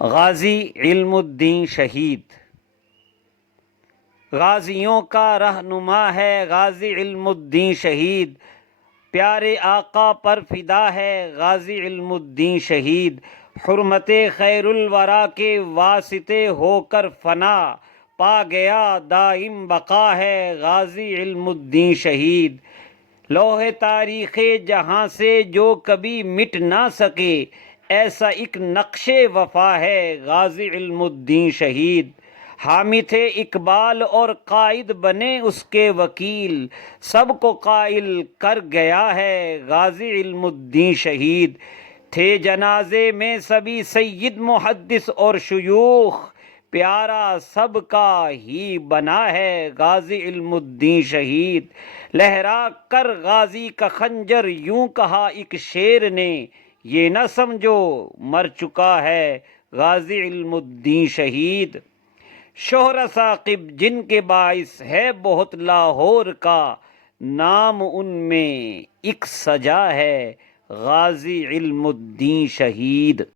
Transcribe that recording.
غازی علم الدین شہید غازیوں کا رہنما ہے غازی علم الدین شہید، پیارے آقا پر فدا ہے غازی علم الدین شہید، حرمت خیر الورا کے واسطے ہو کر فنا پا گیا دائم بقا ہے غازی علم الدین شہید، لوح تاریخ جہاں سے جو کبھی مٹ نہ سکے ایسا ایک نقش وفا ہے غازی علم الدین شہید، حامی تھے اقبال اور قائد بنے اس کے وکیل، سب کو قائل کر گیا ہے غازی علم الدین شہید، تھے جنازے میں سبھی سید محدث اور شیوخ، پیارا سب کا ہی بنا ہے غازی علم الدین شہید، لہرا کر غازی کا خنجر یوں کہا ایک شیر نے، یہ نہ سمجھو مر چکا ہے غازی علم الدین شہید، شہرہ ثاقب جن کے باعث ہے بہت لاہور کا، نام ان میں ایک سجا ہے غازی علم الدین شہید۔